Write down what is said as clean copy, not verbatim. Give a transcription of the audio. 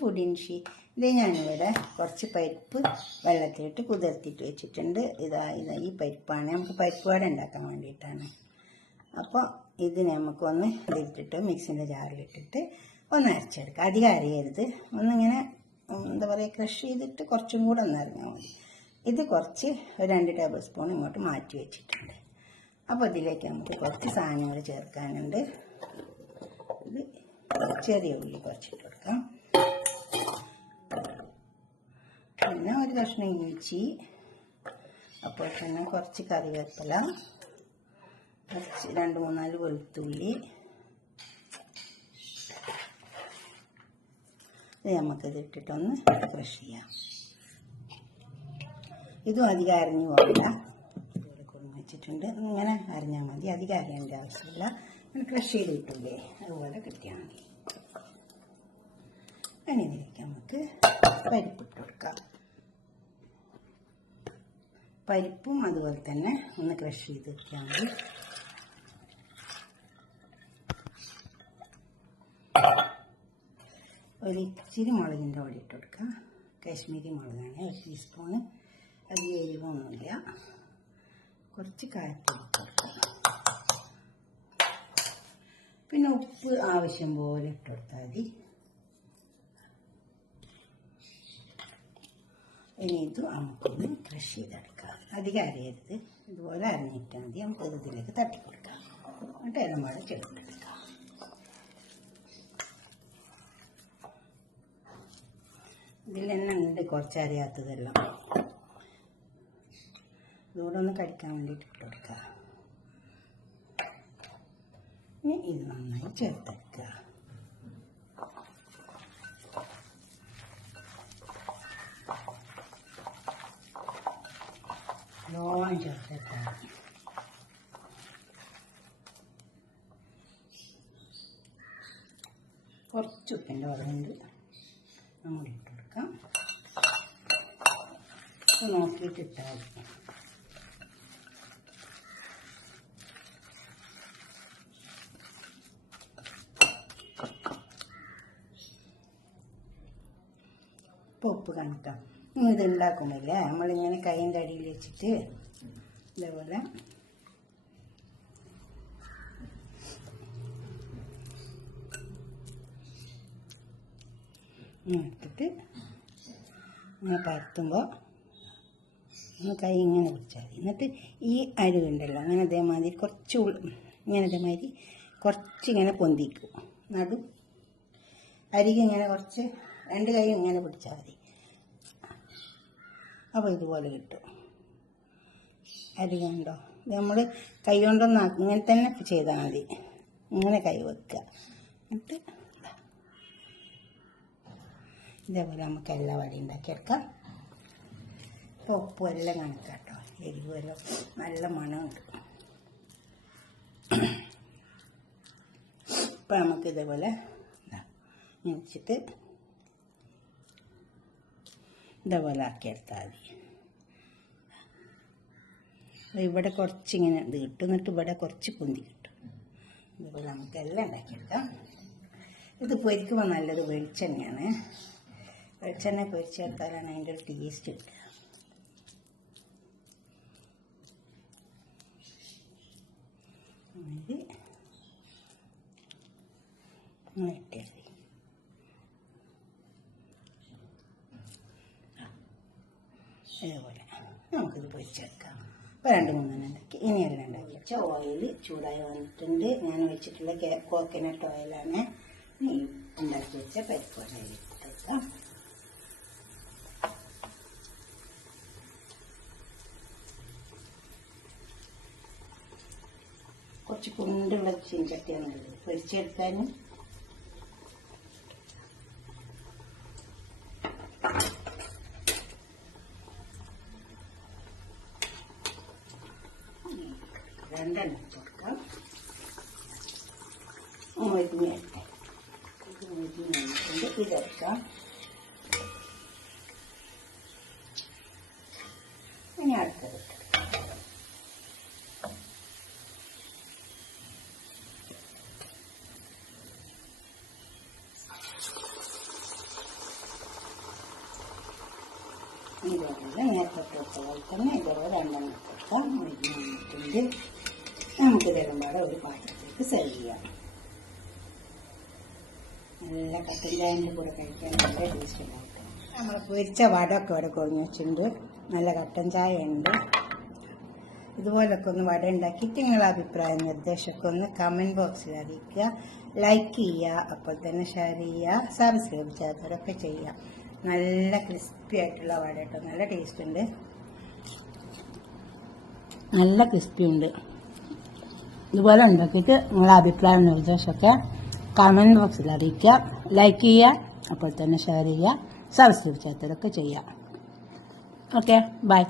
ഫുഡിൻഷി. ഇത് ഞാനിവിടെ കുറച്ച് പരിപ്പ് വെള്ളത്തിലിട്ട് കുതിർത്തിട്ട് വെച്ചിട്ടുണ്ട്. ഇതാ ഈ പരിപ്പാണ്, നമുക്ക് പരിപ്പ് വട ഉണ്ടാക്കാൻ വേണ്ടിയിട്ടാണ്. അപ്പോൾ ഇത് നമുക്കൊന്ന് ഇതിട്ടിട്ട് മിക്സിൻ്റെ ജാറിലിട്ടിട്ട് ഒന്ന് അരച്ചെടുക്കാം. അധികം അരിയരുത്, ഒന്നിങ്ങനെ എന്താ പറയുക, ക്രഷ് ചെയ്തിട്ട് കുറച്ചും കൂടെ ഒന്ന് അരിഞ്ഞാൽ മതി. ഇത് കുറച്ച് ഒരു 2 ടേബിൾ സ്പൂൺ ഇങ്ങോട്ട് മാറ്റി വെച്ചിട്ടുണ്ട്. അപ്പോൾ ഇതിലേക്ക് നമുക്ക് കുറച്ച് സാധനങ്ങൾ ചേർക്കാനുണ്ട്. ഇത് ചെറിയ ഉള്ളി കുറച്ചിട്ട് കൊടുക്കാം, പിന്നെ ഒരു കഷ്ണം ഇഞ്ചി, അപ്പോൾ തന്നെ കുറച്ച് കറിവേപ്പില, കുറച്ച് 2-3-4 വെളുത്തുള്ളി. ഇത് നമുക്കിത് ഇട്ടിട്ടൊന്ന് ക്രഷ് ചെയ്യാം. ഇതും അധികം അരിഞ്ഞു പോകില്ല, വെച്ചിട്ടുണ്ട്. ഇങ്ങനെ അരിഞ്ഞാൽ മതി, അധികം അരിയേണ്ട ആവശ്യമില്ല. ക്രഷ് ചെയ്ത് കിട്ടില്ലേ, അതുപോലെ കിട്ടിയാൽ മതി. അതിലേക്ക് നമുക്ക് പരിപ്പിട്ട് കൊടുക്കാം. പരിപ്പും അതുപോലെ തന്നെ ഒന്ന് ക്രഷ് ചെയ്ത് വെക്കാൻ മതി. ഒരു ഇച്ചിരി മുളകിൻ്റെ പൊടി ഇട്ട് കൊടുക്കാം. കാശ്മീരി മുളകാണ്, 1 ടീസ്പൂണ്. അത് എരിവൊന്നുമില്ല. കുറച്ച് കായപ്പൊടി ഇട്ട് കൊടുക്കാം. പിന്നെ ഉപ്പ് ആവശ്യം പോലെ ഇട്ട് കൊടുത്താൽ മതി. ഇനി ഇത് നമുക്കൊന്ന് ക്രഷ് ചെയ്തെടുക്കാം. അധികം അരിയരുത്, ഇതുപോലെ അരിഞ്ഞിട്ടാൽ മതി. നമുക്ക് ഇതിലേക്ക് തട്ടിക്കൊടുക്കാം. എന്നിട്ട് എല്ലാം പാടെ ചേർത്തെടുക്കാം. ഇതിൽ തന്നെ ഉണ്ട് കുറച്ച് അറിയാത്തതെല്ലാം, ഇതുകൂടെ ഒന്ന് കടിക്കാൻ വേണ്ടിയിട്ട് ഇട്ട് കൊടുക്കുക. ഇനി ഇത് നന്നായി ചേർത്തെടുക്കുക. നല്ലോണം ചേർത്തെടുക്കുക. കുറച്ച് ഉപ്പിൻ്റെ വെള്ളമുണ്ട്, അങ്ങോട്ട് ഇട്ട് കൊടുക്കാം. നോക്കിയിട്ട് ഇട്ടാൽ മതി. ഉപ്പ് കണക്കാം. ഇത് ഉണ്ടാക്കുന്നില്ലേ, നമ്മളിങ്ങനെ കൈൻ്റെ അടിയിൽ വെച്ചിട്ട് ഇതേപോലെ ഇട്ടിട്ട് ഇങ്ങനെ പരത്തുമ്പോൾ ഒന്ന് കൈ ഇങ്ങനെ പിടിച്ചാൽ മതി. എന്നിട്ട് ഈ അരിവുണ്ടല്ലോ അങ്ങനെ അതേമാതിരി കുറച്ച് ഇങ്ങനെ അതേമാതിരി കുറച്ചിങ്ങനെ പൊന്തിക്കും. നടു അരികിങ്ങനെ കുറച്ച് 2 കൈ ഇങ്ങനെ പിടിച്ചാൽ മതി. അപ്പോൾ ഇതുപോലെ കിട്ടും. അരി കണ്ടോ, നമ്മൾ കൈ കൊണ്ടൊന്ന് ഇങ്ങനെ തന്നെ ചെയ്താൽ മതി. ഇങ്ങനെ കൈ വെക്കുക. എന്നിട്ട് ഇതേപോലെ നമുക്ക് എല്ലാ വടയും ഉണ്ടാക്കിയെടുക്കാം. ഇപ്പോൾ ഉപ്പും എല്ലാം കണക്കാട്ടോ, എരിവുമെല്ലാം നല്ല മണമുണ്ട്. ഇപ്പം നമുക്ക് ഇതേപോലെ വെച്ചിട്ട് ഇതേപോലെ ആക്കിയെടുത്താൽ മതി. ഇവിടെ കുറച്ചിങ്ങനെ ഇത് കിട്ടും, എന്നിട്ട് ഇവിടെ കുറച്ച് പൊന്തി കിട്ടും. ഇതുപോലെ നമുക്ക് എല്ലാം ഉണ്ടാക്കിയെടുക്കാം. ഇത് പൊരിക്കുമ്പോൾ നല്ലത് വെളിച്ചെണ്ണയാണ്. വെളിച്ചെണ്ണ പൊരിച്ചെടുത്താലാണ് അതിൻ്റെ ഒരു ടേസ്റ്റ് കിട്ടുക. ഇത് ഇട്ടിയാൽ മതി. ഇതേപോലെ നമുക്കിത് പൊരിച്ചെടുക്കാം. ഇപ്പോൾ 2-3 ഉണ്ടാക്കി. ഇനിയെല്ലാം ഉണ്ടാക്കി വെച്ച ഓയിൽ ചൂടായി വന്നിട്ടുണ്ട്. ഞാൻ വെച്ചിട്ടുള്ള കോക്കനട്ട് ഓയിലാണ്. ഉണ്ടാക്കി വെച്ച പരിപ്പ് വടയിൽ ഇട്ടെടുക്കാം. കുറച്ച് കുണ്ടുള്ള ചീഞ്ചട്ടിയാണ് നല്ലത് പൊരിച്ചെടുക്കാനും. രണ്ടെണ്ണം കൊടുക്കാം. മൊരിഞ്ഞിട്ട് ഇതെടുക്കാം. ഇനി അടുത്തത് ഇതെല്ലാം നേരത്തെ ഇട്ട പോലെ തന്നെ ഇതേപോലെ 2 എണ്ണം ഇട്ടാൽ വന്നിട്ടുണ്ട്. നമുക്ക് ഇതെല്ലാം പാടെ ഒരു പാത്രത്തിലേക്ക് സെർവ് ചെയ്യാം. നല്ല കട്ടൻ ചായൻ്റെ കൂടെ കഴിക്കാൻ നല്ല ടേസ്റ്റ് ഉണ്ടാവും. നമ്മൾ പൊരിച്ച വടയൊക്കെ ഇവിടെ കൊഴിഞ്ഞ് വെച്ചിട്ടുണ്ട്. നല്ല കട്ടൻ ചായ ഉണ്ട്. ഇതുപോലൊക്കെ ഒന്ന് വട ഉണ്ടാക്കിയിട്ട് നിങ്ങളുടെ അഭിപ്രായ നിർദ്ദേശമൊക്കെ ഒന്ന് കമൻറ്റ് ബോക്സിൽ അറിയിക്കുക. ലൈക്ക് ചെയ്യുക, അപ്പോൾ തന്നെ ഷെയർ ചെയ്യുക, സബ്സ്ക്രൈബ് ചെയ്യാത്തവരൊക്കെ ചെയ്യുക. നല്ല ക്രിസ്പി ആയിട്ടുള്ള വട കേട്ടോ, നല്ല ടേസ്റ്റ് ഉണ്ട്, നല്ല ക്രിസ്പി ഉണ്ട്. ഇതുപോലെ ഉണ്ടാക്കിയിട്ട് നിങ്ങളുടെ അഭിപ്രായ നിർദ്ദേശമൊക്കെ കമൻറ്റ് ബോക്സിൽ അറിയിക്കുക. ലൈക്ക് ചെയ്യുക, അപ്പോൾ തന്നെ ഷെയർ ചെയ്യുക, സബ്സ്ക്രൈബ് ചെയ്യാത്തവരൊക്കെ ചെയ്യുക. Okay, by.